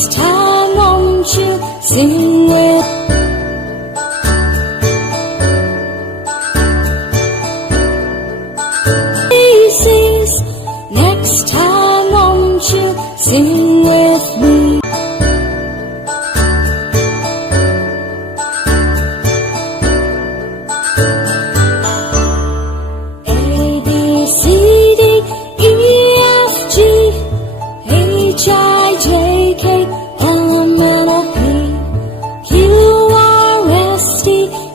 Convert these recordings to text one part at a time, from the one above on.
Next time won't you sing with ABCs? Next time won't you sing with me? A, B, C, D, E, F, G, H, I, J, K, L, M, N, O, P, Q, R, S, T,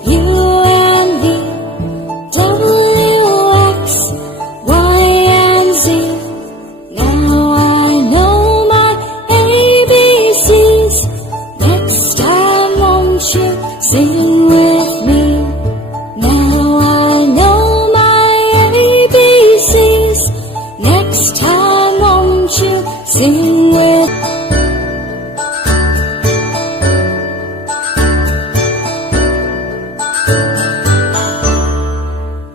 U, and V, W, X, Y, and Z. Now I know my ABCs. Next time won't you sing with me? Now I know my ABCs. Next time won't you sing with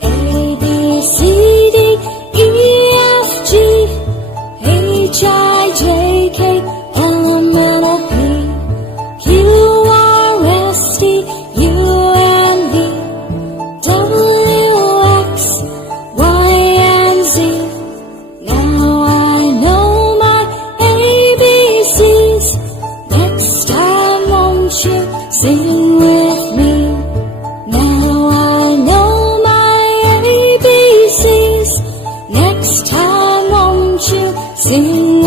A, B, C, D, E, F, G, H, I, J, K, L, M, N, O, P, Q, R, S, T, U, and V, W, X, Y, and Z. Now I know my ABCs. Next time won't you sing with me? Now I know my ABCs. Next time won't you sing